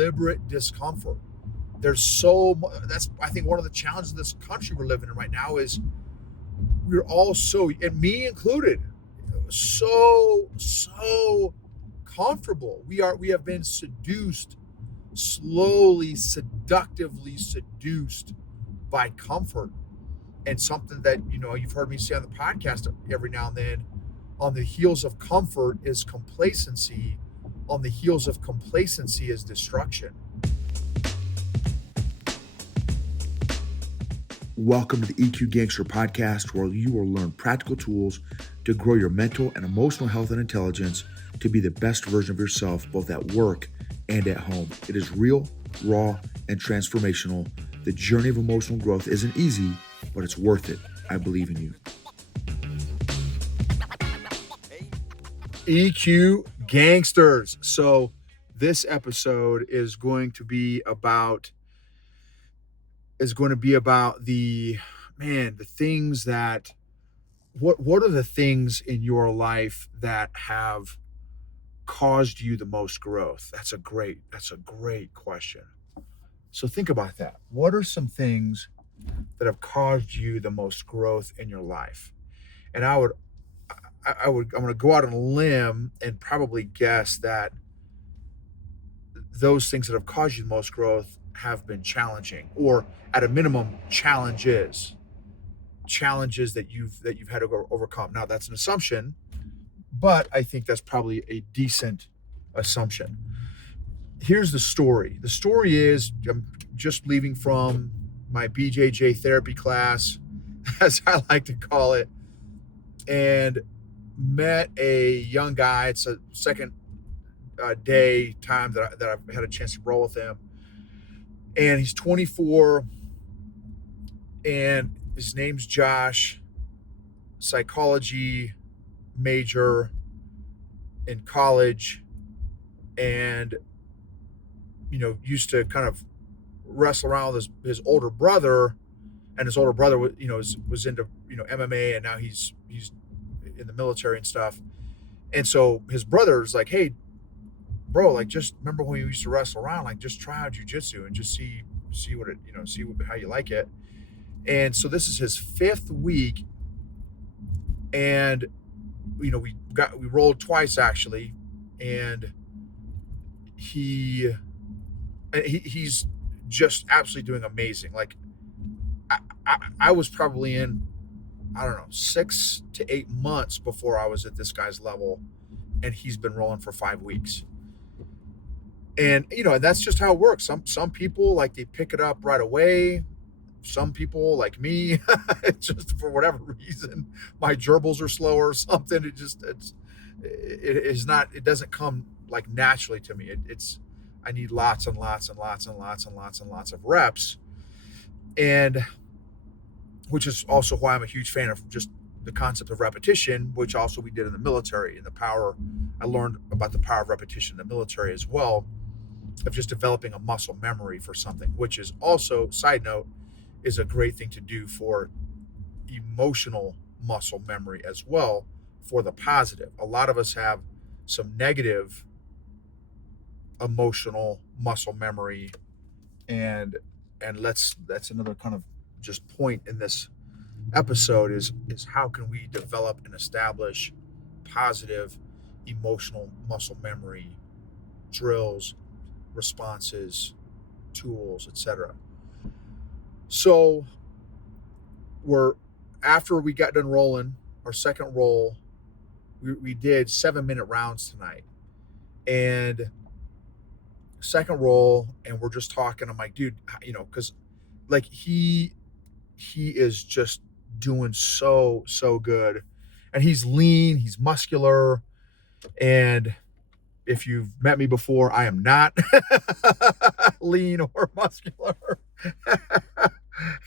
deliberate discomfort. That's, I think, one of the challenges of this country we're living in right now is we're all so, and me included, so comfortable. We have been seduced, slowly, seductively seduced by comfort. And something that, you've heard me say on the podcast every now and then, on the heels of comfort is complacency. On the heels of complacency is destruction. Welcome to the EQ Gangster podcast, where you will learn practical tools to grow your mental and emotional health and intelligence to be the best version of yourself, both at work and at home. It is real, raw, and transformational. The journey of emotional growth isn't easy, but it's worth it. I believe in you. EQ Gangsters. So this episode is going to be about the things that, what are the things in your life that have caused you the most growth? That's a great question. So think about that. What are some things that have caused you the most growth in your life? And I'm going to go out on a limb and probably guess that those things that have caused you the most growth have been challenging, or at a minimum, challenges that you've had to overcome. Now, that's an assumption, but I think that's probably a decent assumption. Here's the story. The story is, I'm just leaving from my BJJ therapy class, as I like to call it, and met a young guy. It's a second day time that I've had a chance to roll with him. And he's 24, and his name's Josh, psychology major in college, and used to kind of wrestle around with his older brother, and his older brother was into MMA, and now he's in the military and stuff. And so his brother's like, "Hey, bro, like, just remember when we used to wrestle around, like, just try out jiu-jitsu and just see what it, how you like it." And so this is his 5th week, and we rolled twice actually, and he's just absolutely doing amazing. Like, I was probably in, I don't know, 6 to 8 months before I was at this guy's level, and he's been rolling for 5 weeks. And, that's just how it works. Some people, like, they pick it up right away. Some people, like me, it's just for whatever reason, my gerbils are slower or something. It doesn't come like naturally to me. I need lots and lots and lots and lots and lots and lots of reps. And which is also why I'm a huge fan of just the concept of repetition, which also we did in the military, and I learned about the power of repetition in the military as well, of just developing a muscle memory for something, which is also, side note, is a great thing to do for emotional muscle memory as well, for the positive. A lot of us have some negative emotional muscle memory, and that's another kind of just point in this episode is how can we develop and establish positive emotional muscle memory drills, responses, tools, etc. So after we got done rolling our second roll, we did 7-minute rounds tonight, and second roll, and we're just talking. I'm like, dude, because like he is just doing so good, and he's lean, he's muscular, and if you've met me before, I am not lean or muscular.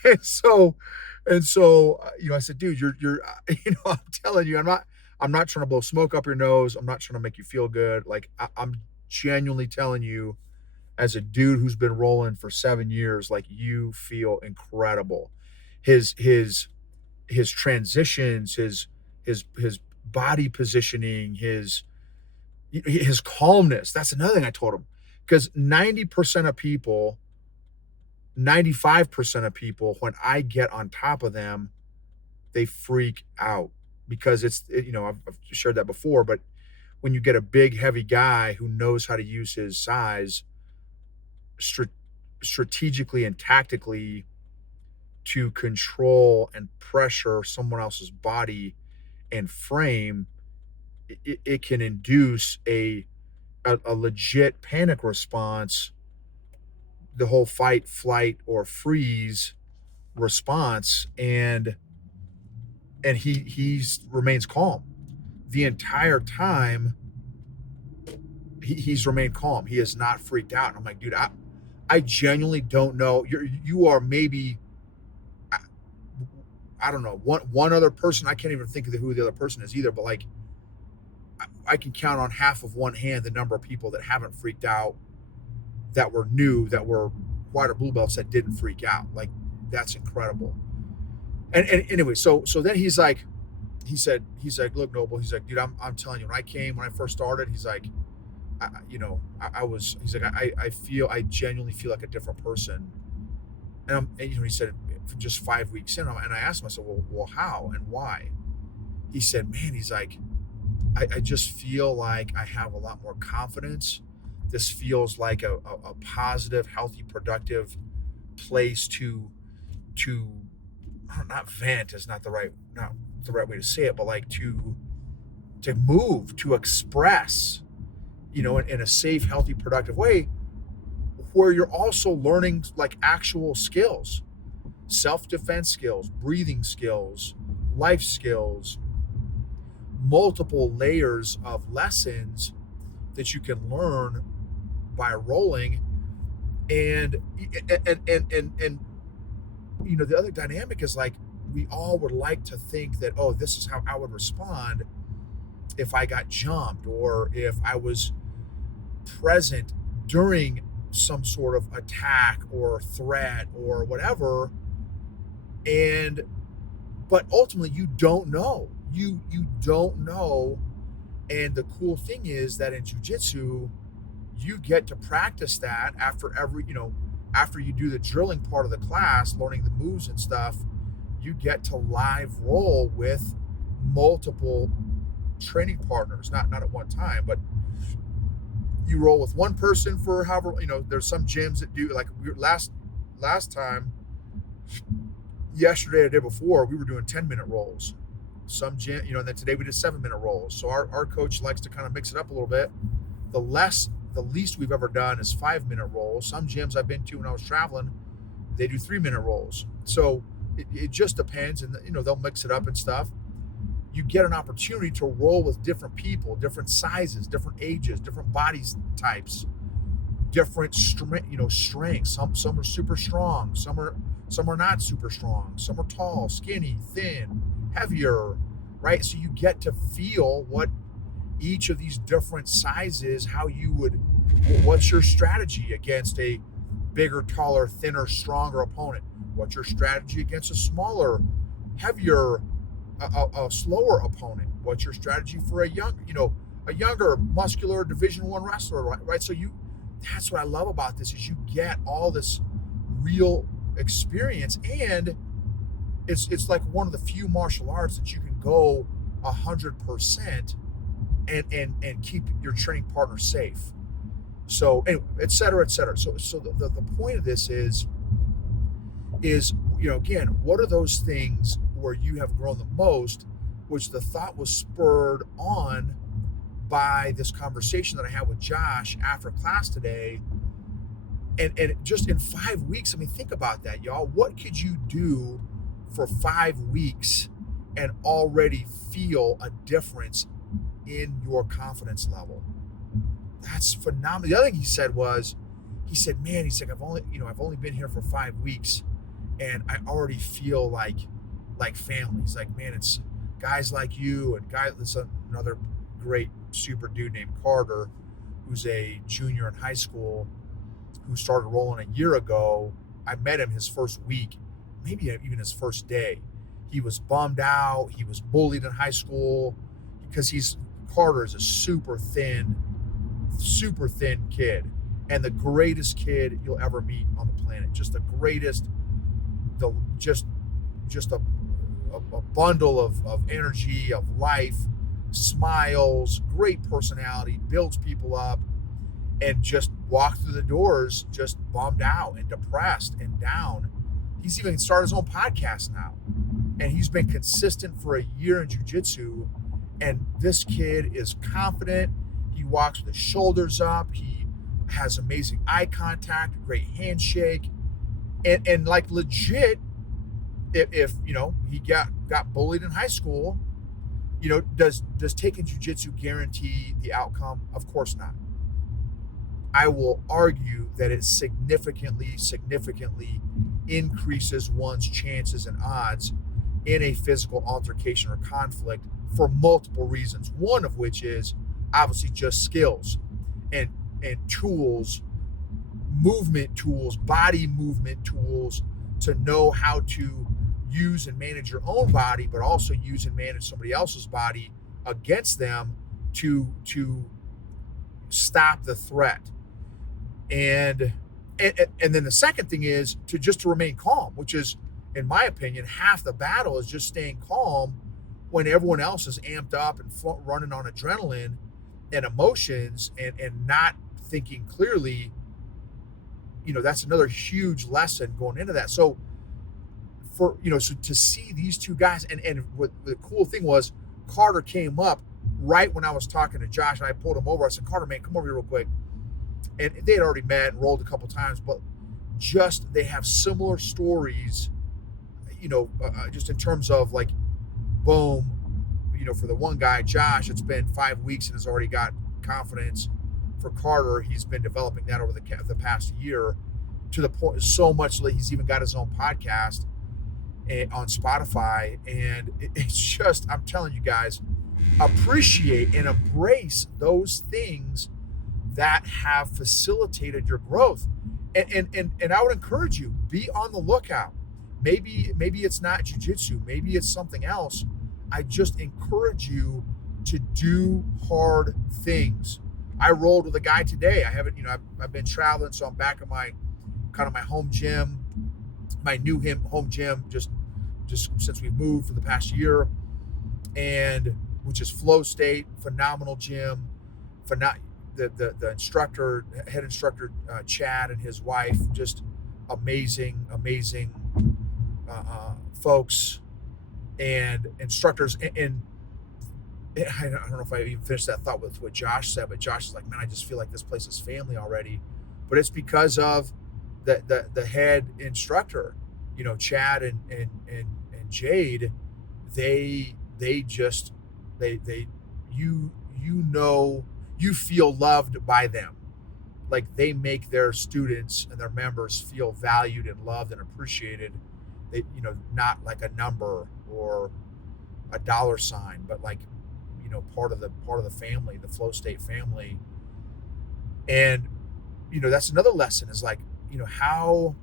and so I said, dude, you're I'm telling you, I'm not trying to blow smoke up your nose. I'm not trying to make you feel good. Like, I'm genuinely telling you, as a dude who's been rolling for 7 years, like, you feel incredible. His transitions, his body positioning, his calmness. That's another thing I told him. Because 90% of people, 95% of people, when I get on top of them, they freak out because I've shared that before, but when you get a big, heavy guy who knows how to use his size stra- strategically and tactically to control and pressure someone else's body and frame, it can induce a legit panic response, the whole fight, flight, or freeze response, and he's remains calm the entire time. He's remained calm. He has not freaked out. And I'm like, dude, I genuinely don't know. You are maybe, I, I don't know, one other person. I can't even think of who the other person is either. But like, I can count on half of one hand the number of people that haven't freaked out, that were new, that were white or blue belts that didn't freak out. Like, that's incredible. And anyway, so then he's like, he's like, look, Noble, he's like, dude, I'm telling you, when I first started, he's like, he's like, I genuinely feel like a different person. And he said, for just 5 weeks in, and I asked him, I said, well, how and why? He said, man, he's like, I just feel like I have a lot more confidence. This feels like a positive, healthy, productive place to not vent is not the right way to say it, but like to move, to express, in a safe, healthy, productive way, where you're also learning like actual skills, self-defense skills, breathing skills, life skills, multiple layers of lessons that you can learn by rolling. And the other dynamic is like, we all would like to think that, oh, this is how I would respond if I got jumped, or if I was present during some sort of attack or threat or whatever. But ultimately, you don't know. You don't know. And the cool thing is that in jiu-jitsu, you get to practice that after you do the drilling part of the class, learning the moves and stuff. You get to live roll with multiple training partners, not at one time, but you roll with one person for however, there's some gyms that do, like last time, yesterday or the day before, we were doing 10-minute rolls. Some gym, and then today we did 7-minute rolls. So our coach likes to kind of mix it up a little bit. The least we've ever done is 5-minute rolls. Some gyms I've been to when I was traveling, they do 3-minute rolls. So it just depends, and they'll mix it up and stuff. You get an opportunity to roll with different people, different sizes, different ages, different body types, different strengths. Some are super strong, some are not super strong, some are tall, skinny, thin, heavier, right? So you get to feel what each of these different sizes, what's your strategy against a bigger, taller, thinner, stronger opponent? What's your strategy against a smaller, heavier, a slower opponent? What's your strategy for a younger, muscular Division I wrestler, right? So that's what I love about this, is you get all this real experience, and it's like one of the few martial arts that you can go 100% and keep your training partner safe. So anyway, et cetera, et cetera. So the point of this is again, what are those things where you have grown the most, which the thought was spurred on by this conversation that I had with Josh after class today. And just in 5 weeks, I mean, think about that, y'all. What could you do for 5 weeks and already feel a difference in your confidence level? That's phenomenal. The other thing he said, man, he's like, I've only been here for 5 weeks, and I already feel like family. He's like, man, it's guys like you and another great super dude named Carter, who's a junior in high school, who started rolling a year ago. I met him his first week, maybe even his first day. He was bummed out. He was bullied in high school because Carter is a super thin kid. and the greatest kid you'll ever meet on the planet. Just the greatest, just a bundle of energy, of life, smiles, great personality, builds people up, and just walked through the doors just bummed out and depressed and down. He's even started his own podcast now, and he's been consistent for a year in jiu-jitsu. And this kid is confident. He walks with his shoulders up. He has amazing eye contact, great handshake, and like legit. If you know he got bullied in high school, you know, does taking jiu-jitsu guarantee the outcome? Of course not. I will argue that it significantly increases one's chances and odds in a physical altercation or conflict for multiple reasons. One of which is obviously just skills and tools, movement tools, body movement tools to know how to use and manage your own body, but also use and manage somebody else's body against them to stop the threat. And then the second thing is to remain calm, which is, in my opinion, half the battle is just staying calm when everyone else is amped up and running on adrenaline and emotions and not thinking clearly. You know, that's another huge lesson going into that. So so to see these two guys, and what the cool thing was, Carter came up right when I was talking to Josh, and I pulled him over. I said, Carter, man, come over here real quick. And they had already met and rolled a couple times, but just they have similar stories, just in terms of like, boom, for the one guy, Josh, it's been 5 weeks and has already got confidence. For Carter, he's been developing that over the past year, to the point so much that he's even got his own podcast on Spotify. And it's just, I'm telling you guys, appreciate and embrace those things that have facilitated your growth. And I would encourage you, be on the lookout. Maybe it's not jiu-jitsu, maybe it's something else. I just encourage you to do hard things. I rolled with a guy today. I haven't, I've been traveling, so I'm back at my home gym, my new home gym, just since we've moved for the past year, and which is Flow State, phenomenal gym. The instructor, head instructor, Chad, and his wife, just amazing folks and instructors. And I don't know if I even finished that thought with what Josh said, but Josh is like, man, I just feel like this place is family already. But it's because of the head instructor, Chad and Jade. You feel loved by them. Like, they make their students and their members feel valued and loved and appreciated. They, not like a number or a dollar sign, but like, part of the family, the Flow State family. And, that's another lesson, is like, how,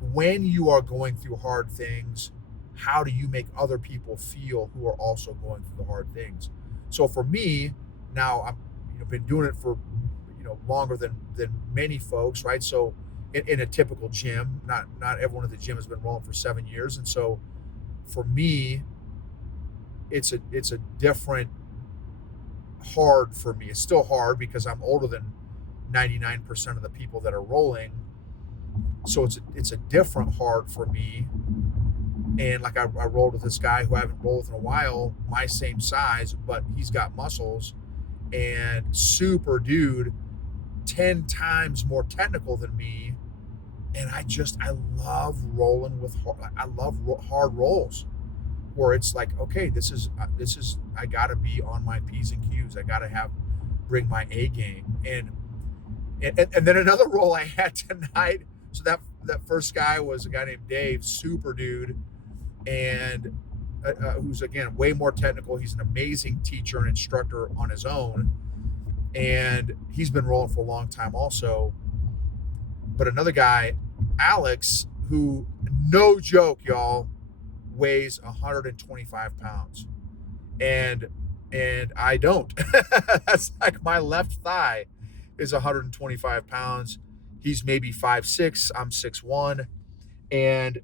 when you are going through hard things, how do you make other people feel who are also going through the hard things? So for me, now I'm, been doing it for, longer than many folks, right? So in a typical gym, not everyone at the gym has been rolling for 7 years. And so for me, it's a different hard for me. It's still hard because I'm older than 99% of the people that are rolling. So it's a different hard for me. And like I rolled with this guy who I haven't rolled with in a while, my same size, but he's got muscles and super dude, 10 times more technical than me. And I love rolling with, I love hard rolls where it's like, okay, this is, I gotta be on my P's and Q's. I gotta bring my A game. And then another roll I had tonight. So that first guy was a guy named Dave, super dude, and who's, again, way more technical. He's an amazing teacher and instructor on his own, and he's been rolling for a long time also. But another guy, Alex, who, no joke, y'all, weighs 125 pounds, and I don't. That's like my left thigh is 125 pounds. He's maybe 5'6". I'm 6'1", and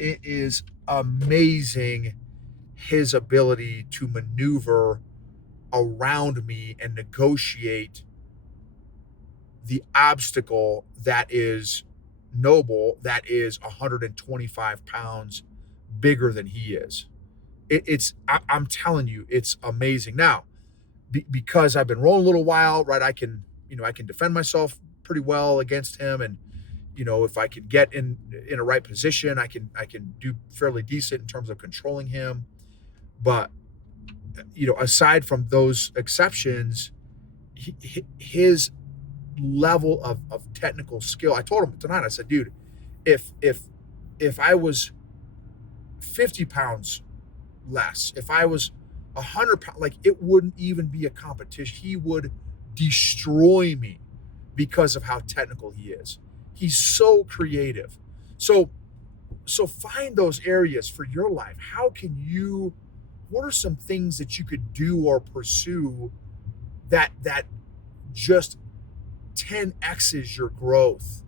it is amazing his ability to maneuver around me and negotiate the obstacle that is noble, that is 125 pounds bigger than he is. I'm telling you, it's amazing. Now, because I've been rolling a little while, right? I can defend myself pretty well against him, and if I can get in a right position, I can do fairly decent in terms of controlling him. But aside from those exceptions, his level of technical skill. I told him tonight. I said, dude, if I was 50 pounds less, if I was 100 pounds, like, it wouldn't even be a competition. He would destroy me because of how technical he is. He's so creative. So find those areas for your life. What are some things that you could do or pursue that just 10x's your growth,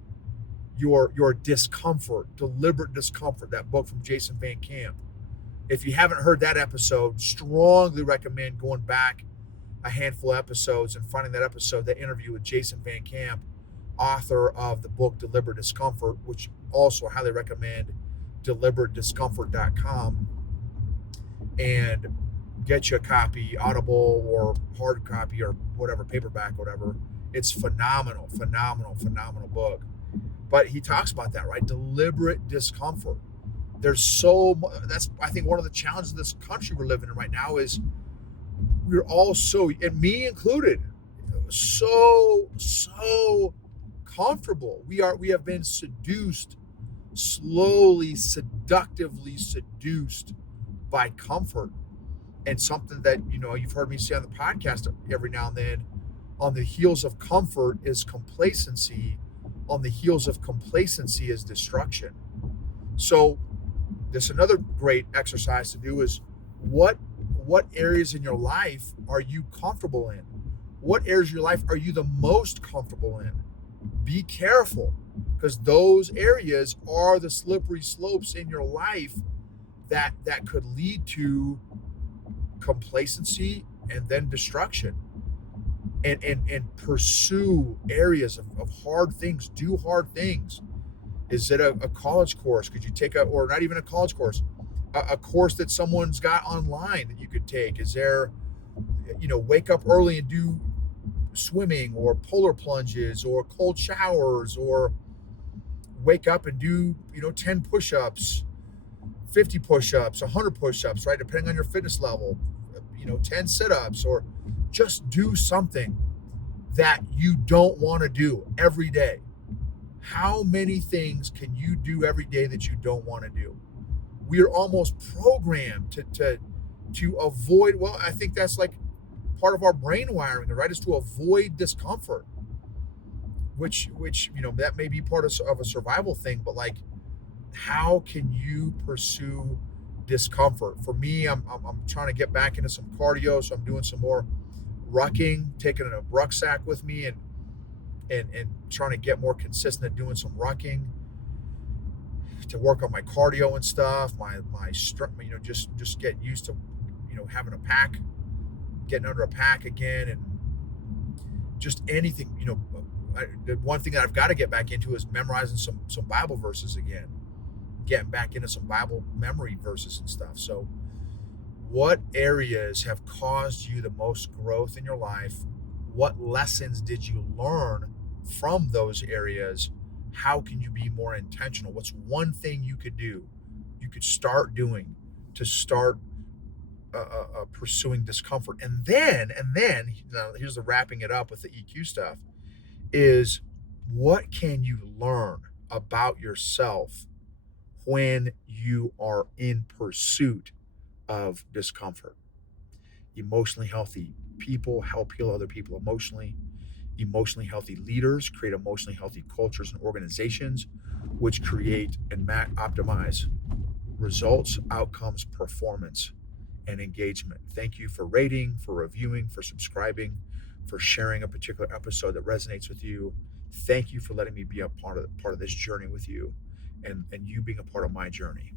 your discomfort, deliberate discomfort, that book from Jason Van Camp. If you haven't heard that episode, strongly recommend going back a handful of episodes and finding that episode, that interview with Jason Van Camp, author of the book Deliberate Discomfort, which also highly recommend deliberategediscomfort.com, and get you a copy, Audible or hard copy or whatever, paperback, whatever. It's phenomenal book. But he talks about that, right? Deliberate discomfort. That's, I think, one of the challenges of this country we're living in right now is we're all so, and me included, so comfortable. We have been slowly, seductively seduced by comfort. And something that, you've heard me say on the podcast every now and then, on the heels of comfort is complacency. On the heels of complacency is destruction. So this another great exercise to do is what areas in your life are you comfortable in? What areas of your life are you the most comfortable in? Be careful, because those areas are the slippery slopes in your life that could lead to complacency and then destruction. And pursue areas of hard things. Do hard things. Is it a college course? Could you take or not even a college course, a course that someone's got online that you could take? Is there, wake up early and do swimming or polar plunges or cold showers, or wake up and do 10 push-ups, 50 push-ups, 100 push-ups, right, depending on your fitness level, 10 sit-ups, or just do something that you don't want to do every day. How many things can you do every day that you don't want to do? We are almost programmed to avoid, well, I think that's like part of our brain wiring, right, is to avoid discomfort, which that may be part of a survival thing, but like, how can you pursue discomfort? For me, I'm trying to get back into some cardio, so I'm doing some more rucking, taking a rucksack with me, and trying to get more consistent at doing some rucking to work on my cardio and stuff, my strength, just getting used to having a pack, getting under a pack again, and just anything. The one thing that I've got to get back into is memorizing some Bible verses again, getting back into some Bible memory verses and stuff. So what areas have caused you the most growth in your life? What lessons did you learn from those areas? How can you be more intentional? What's one thing you could do, you could start doing to start pursuing discomfort? And then now here's the wrapping it up with the EQ stuff, is what can you learn about yourself when you are in pursuit of discomfort? Emotionally healthy people help heal other people emotionally. Emotionally healthy leaders create emotionally healthy cultures and organizations, which create and optimize results, outcomes, performance. and engagement. Thank you for rating, for reviewing, for subscribing, for sharing a particular episode that resonates with you. Thank you for letting me be a part of this journey with you, and you being a part of my journey.